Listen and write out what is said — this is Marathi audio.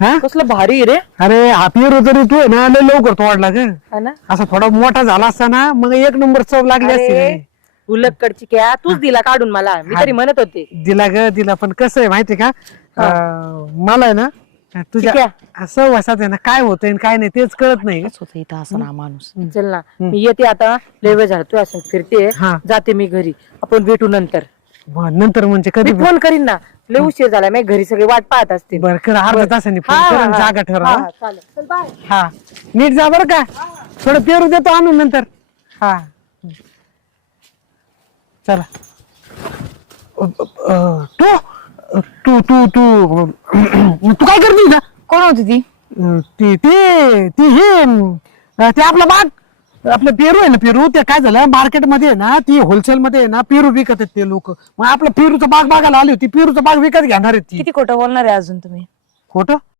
हा कसलं भारी रे. अरे हा पेरू तरी तू आहे ना लय लवकर तोडला ग. है ना. असा थोडा मोठा झाला असता ना मग एक नंबर चव लागली असती अरे रे. उलटकडची क्या तूच दिला काढून मला, मी तरी म्हणत होते. दिला ग दिला, पण कसं आहे माहितीये का मला आहे ना तुझ्या सहवासात आहे ना काय होतंय आणि काय नाही तेच कळत नाही. होतं इथं असं ना माणूस. चल ना मी येते आता, लय वेळ झाला तू असं फिरते, हा. जाते मी घरी, आपण भेटू नंतर. नंतर म्हणजे मी कधी फोन करीन ना, लय उशीर झाला, मी घरी सगळे वाट पाहत असते. बरं कर अर्धा तासाने फोन कर आणि जागा ठरवा. चालेल. चल बाय. हा नीट जा बरं का, थोडं पेरू देतो आणून नंतर. हा चला. तू तू तू तू तू काय करते ना. कोण होती ती? ती ती ती हे ते आपला बाग, आपलं पेरू आहे ना पेरू, ते काय झालं मार्केटमध्ये आहे ना ती होलसेल मध्ये आहे ना पेरू विकत आहेत ते लोक. मग आपला पेरूचा बाग बघायला आली होती, पेरूचा बाग विकत घेणार आहेत ती. किती खोटं बोलणार आहे अजून तुम्ही? खोटं